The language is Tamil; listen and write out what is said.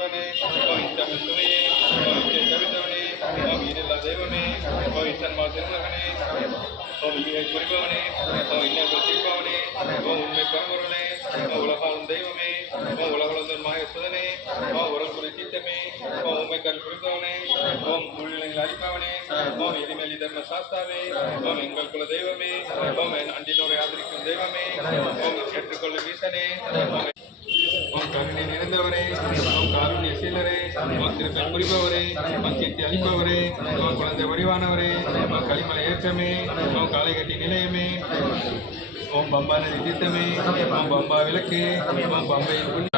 குமரனே, ஓம் இச்சமிழ் சுவையே, ஓம் இச்சை தவித்தவனே, ஓம் ஈரில்லா தெய்வமே, ஓம் இச்சன்மா திருமகனே, ஓம் இனிமை புரிபவனே, ஓம் இன்னல்கள் தீர்ப்பவனே, ஓம் உண்மை பரம்பொருளே, ஓம் உலகாளும் தெய்வமே, ஓம் உலகளந்தன் மாயசுதனே, ஓம் உரங்குறை தீர்த்தமே, ஓம் உண்மைக்கல் புரிபவனே, ஓம் உள்நிலைகள் அளிப்பவனே, ஓம் எரிமேலி தர்ம சாஸ்தாவே, ஓம் எங்கள் குல தெய்வமே, ஓம் அண்டினோரை ஆதரிக்கும் தெய்வமே, ஓம் ஏற்றுக்கொள்ளும் ஈசனே, ஓம் கருணை நிறைந்தவரே, ஓம் காருண்ய சீலரே, ஓம் திருப்பல் புரிபவரே, ஓம் கீர்த்தி அளிப்பவரே, ஓம் குழந்தை வடிவானவரே, ஓம் களிமலை ஏற்றமே, ஓம் காளைகட்டி நிலையமே, ஓம் பம்பா நதி தீர்த்தமே, ஓம் பம்பா விளக்கு, ஓம் பம்பையில் புண்ணிய